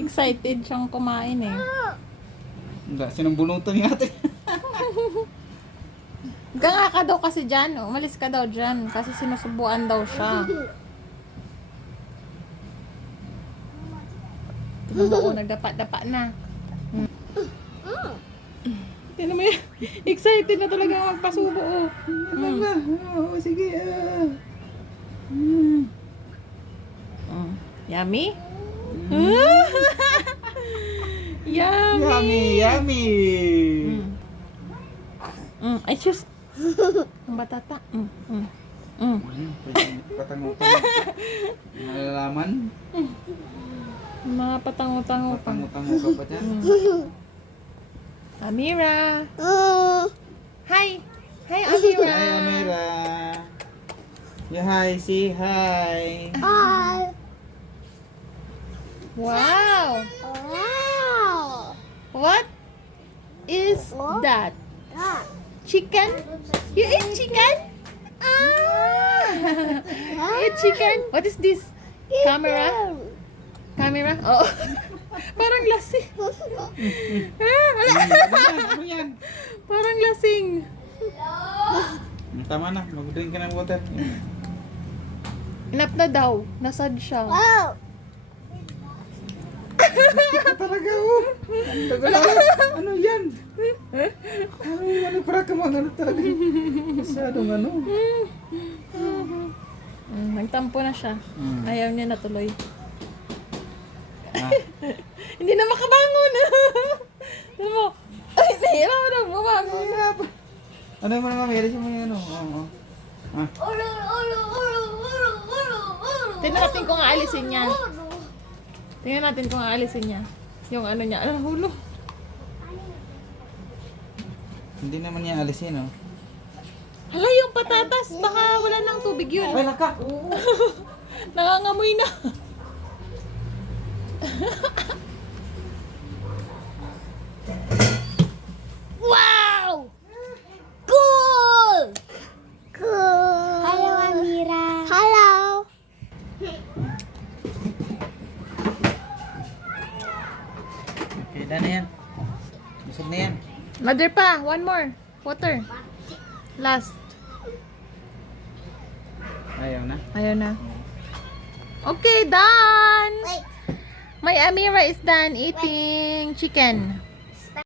Excited siyang kumain eh. Hindi, sinumbunutan yung ate. Ganga ka daw kasi dyan. Umalis ka daw dyan. Kasi sinusubuan daw siya. Tignan mo, nagdapa-dapa na. Tignan mo yan. Excited na talaga magpasubo. Ano ba? Oo, sige. Yummy? Yummy! Yummy, yummy. Ay, sus. Ang batata. Patangutang. Malalaman. Mga patango-tango pa. Patangutang ka pa dyan. Amira. Hi. Hi, Amira. Hi, Amira. Yeah, hi. Say hi. Wow. What is that? Chicken? You eat chicken? You eat chicken? What is this? Camera? Camera? Oh. Parang lasing. Ano yan? Parang lasing. Tama na. Mag-drink ka ng water. Inap na daw. Nasad siya. Talaga, oh. Ano yan? Ano para ka ano talaga? Masyadong ano. Nagtampo na siya. Ayaw niya na tuloy. Ah. Hindi na makabangon. Tignan mo. Ay, nahihirapan na bumangon. Ano mo naman? Mayroon siya mo yan, oh. Ah. Tingnan natin kung aalisin niya. Tingnan natin kung aalisin niya. Yung ano niya. Ano, hulo. Hindi naman niya alisin, oh. Hala, yung patatas. Baka wala nang tubig yun. Ay, laka! Oo. Nangangamoy na. Wow! Cool! Cool! Hello, Amira. Hello! Okay, na yan. Busog na yan. Mother pa. One more. Water. Last. Ayaw na. Ayaw na. Okay, done! Wait. My Amira is done eating chicken.